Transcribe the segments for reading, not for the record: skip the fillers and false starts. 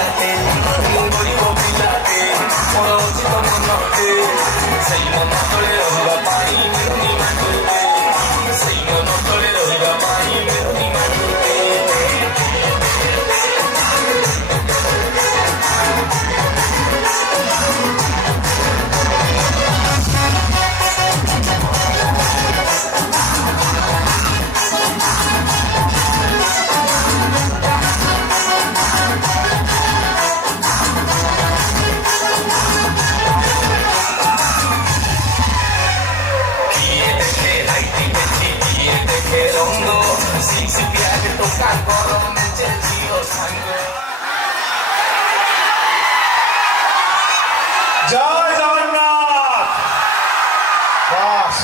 ପିଲାଟେ ଗରିବ ପିଲାଟେ ମୋର ଅଛି ତମନ୍ନାଟେ ସେଇ ମନ ତଳେ ରହିବା ପାଇଁ ମିଳୁନି ମାଟୁଟେ ସେଇ ମନ ତଳେ ରହିବା ପାଇଁ ମିଳୁନି ମାଟୁଟେ जय जगन्नाथ बस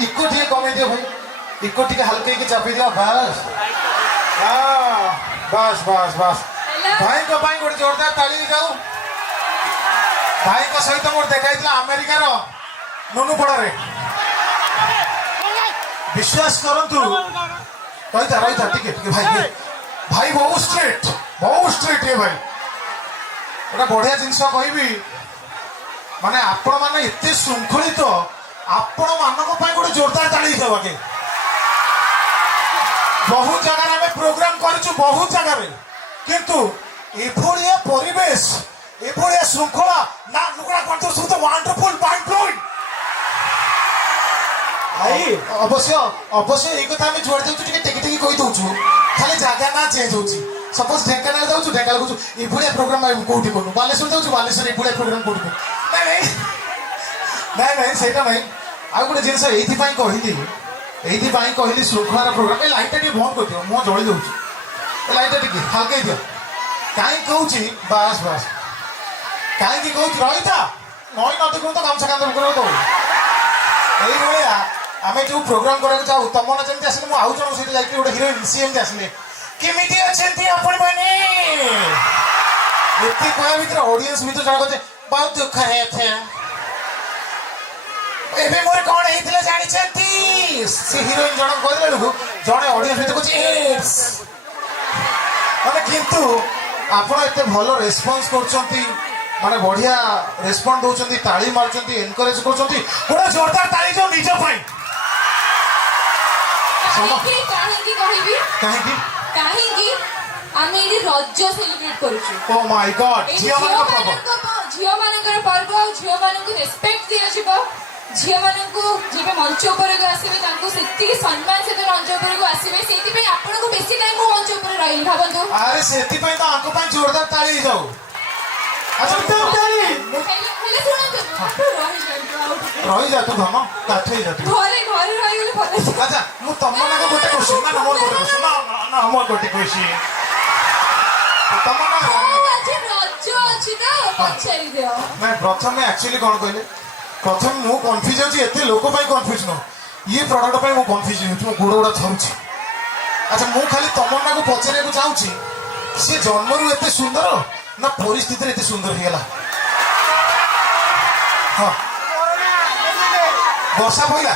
इको टे कमे दियो भाई इको टे हल्के की चापी दियो बस हाँ बस बस बस भाई को भाई गोटे जोरदार ताली जाऊ भाई का सहित मोर देखा अमेरिकार नुनु पड़े विश्वास करतु रही था टिके भाई भाई बहुत स्ट्रेट ये भाई गोटे बढ़िया जिनस कहि माने आपण माने इतने श्रृंखलित आपण मानक गोटे जोरदार ताली दबाके बहुत जगह आम प्रोग्राम करूँ बहुत जगह किंतु एभलिया परिवेश एभलिया श्रृंखला ना लुगड़ा कंट्रोल सब वंडरफुल माइंड ब्लोइंग भाई अवश्य अवश्य ये कथा आम जुआड़ जाऊँ टेकी टेकी कही दौचु खाली जगह ना चेंज होची सपोज ढेंकानाल जाऊँ ढेंकानाल कहूँ ये प्रोग्राम कौटी करूँ बालेश्वर जाऊँ बालेश्वर ये प्रोग्राम कौटी करूँ नहीं नहीं सेटा नहीं आ गोटे जिन कहली कहली श्रृंखलार प्रोग्राम ये लाइटा टे बंद कर दियो मुँह जली दूसरी लाइटा टे हल्के दियो कहीं कहूँ बस बस कहीं कहूँ रही था नई नदी को तो गामछा कांद तो ये आम जो प्रोग्राम करा चाहू तमन्ना जमी आसे मुझे आउ जन सहित जाइए गोटे हिरोइन सी एमती आसिले केमिति अच्छे आपण मैंने ये कह भर ऑडियंस भी तो जन कहते बहुत दुख है एबे मोर कौन होता जानते से हिरोइन जन कहले जड़े ऑडियंस भी कहे माने किंतु आपण एत भल रेस्पॉन्स कर माने बढ़िया रेस्पॉन्ड दौरान ताली मार्च एनकरेज कर गोटे जोरदार ताली जो निज रज सेलिब्रेट करूछु ओ माय गॉड झियो मानकर पर्व झियो मानक रेस्पेक्ट दिया जिवो झियो मानक जेबे मंच ऊपर आसीबे तांको सेति सम्मान से मंच ऊपर आसीबे सेति पे आपन को बेसी टाइम मंच ऊपर रही भाबंतु अरे सेति पे तो आंको पे जोरदार ताली जाऊ अच्छा ताली हेले सुनंतु रही जा तू धम काठे जा तू घरे घरे रही गेले भले अच्छा मु तमन्ना को गोटे क्वेश्चन ना मोर गोटे क्वेश्चन ना मोर गोटे क्वेश्चन तमन्ना आज रज अछि तो पछाई दियो मैं प्रथम एक्चुअली कोन कहले प्रथम मु कंफ्यूज होची एते लोक पई कंफ्यूज न ये प्रोडक्ट पई मु कंफ्यूज होची मु गोड़ थरुची अच्छा मु खाली तमन्ना को पचरे को चाहूची से जन्मरु एते सुंदर ना परिस्थिति रे एते सुंदर हिगला हां वर्षा पइला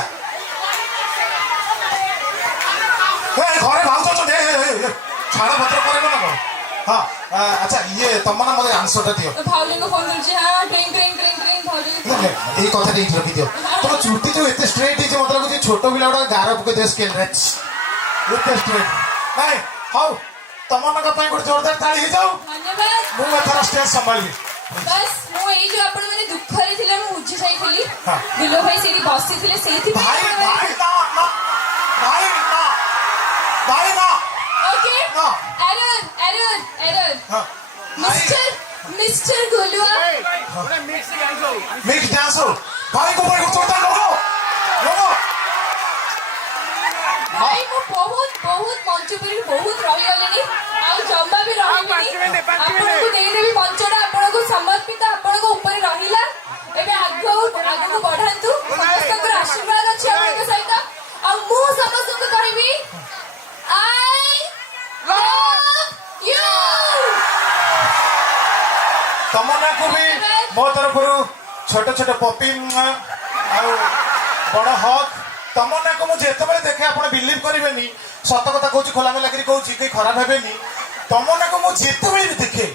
ए घरे भाउछ छ दे छाड़ा पत्र करे ना हाँ अच्छा ये तमन्ना मुझे आंसर दियो भाउली को फोन करछि हां ड्रिंक ड्रिंक ड्रिंक ड्रिंक भाउली ये कथा दे रखी दियो तो चुट्टी जो एते स्ट्रेट है मतलब कि छोटो पिला गुडा गार पके दे स्केल रेच एते स्ट्रेट नहीं हाउ तमन्ना का पई गोटे जोरदार ताली हे जाऊ धन्यवाद मु एथरा स्टेज संभाली बस मु एई जो आपण माने दुख रे थिले मु उज्जी जाईथिली हां दिलो भाई सेठी बसी थिले सेठी भाई भाई ना ना भाई ना भाई ना ओके ना एरर हां मिस्टर गुलुआ मिक्स डांस हो भाई को जोरदार लोगो भाई को बहुत मंच पर बहुत रही गलेनी आ जम्मा भी रहिनी आपण को देई देबी मंचटा आपण को समर्पित आपण को ऊपर रहिला एबे आगु बढ़ांतु समस्त को आशीर्वाद अछि आपण के सहित आ मु समस्त को कहबी आई लव यू तमन्ना को भी मो तरफ छोट छोट पपी बड़ हक तमन्ना को मुझे जिते देखे आप बिलीव करेंगे सत कथा कहूँ खोलामेला कहूँ कहीं खराब हेनी तमन्ना को मुझे जिते भी देखे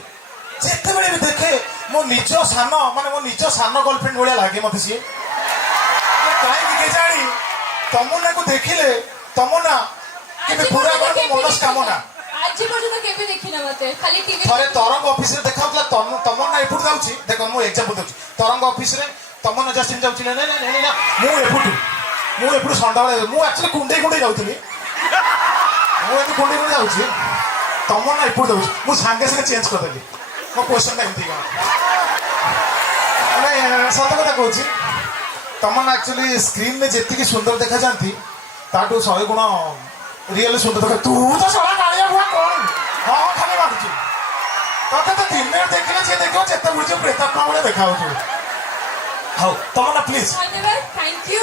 ଯେତେବେଳେ ବି ଦେଖେ ମୋ ନିଜ ସାନ ମାନେ ମୋ ନିଜ ସାନ ଗର୍ଲଫ୍ରେଣ୍ଡ ଭଳିଆ ଲାଗେ ମତେ ସିଏ। କାହିଁକି କେଜାଣି ତମନ୍ନାକୁ ଦେଖିଲେ ତମନ୍ନା କେବେ ପୁରା ମନସ୍କାମନା। ଆଜି ପର୍ଯ୍ୟନ୍ତ କେବେ ଦେଖିନା ମତେ ଖାଲି ଟିଭି। ଥରେ ତରଙ୍ଗ ଅଫିସରେ ଦେଖାଉଥିଲା ତମନ୍ନା ଏପଟୁ ଯାଉଛି ଦେଖ ମୁଁ ଏକ୍ଜାମ୍ପଲ ଦେଉଛି ତରଙ୍ଗ ଅଫିସରେ ତମନ୍ନା ଜଷ୍ଟ ଯାଉଛି ନା ମୁଁ ଏପଟୁ ସନ୍ଧ୍ୟାବେଳେ ମୁଁ ଆକ୍ଚୁଆଲି କୁଣ୍ଡେଇ ଯାଉଥିଲି ମୁଁ ଏମିତି କୁଣ୍ଡେଇ ଯାଉଛି ତମନ୍ନା ଏପଟୁ ଯାଉଛି ମୁଁ ସାଙ୍ଗେ ସାଙ୍ଗେ ଚେଞ୍ଜ କରିଦେଲି ମୋ କ୍ୱେଶ୍ଚନଟା ଏମିତି ମାନେ ସତ କଥା କହୁଛି ତମନ୍ନା ଆକ୍ଚୁଆଲି ସ୍କ୍ରିନରେ ଯେତିକି ସୁନ୍ଦର ଦେଖାଯାନ୍ତି ତାଠୁ 100 ଗୁଣ ରିଏଲ ସୁନ୍ଦର ଦେଖା। ତୁ ତ ସଳା କାଳିଆ ଭୁଆ କଣ ହଁ ଖାଲି ମାରୁଛୁ ତତେ ତ ଦିନରେ ଦେଖିଲେ ଯିଏ ଦେଖିବ ଯେତେ ବୁଝିବ ପ୍ରେତାତ୍ମା ଭଳିଆ ଦେଖାଯାଉଛୁ। ହଉ ତମନ୍ନା ପ୍ଲିଜ ଧନ୍ୟବାଦ ଥ୍ୟାଙ୍କ ୟୁ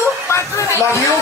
ଲଭ୍ ୟୁ।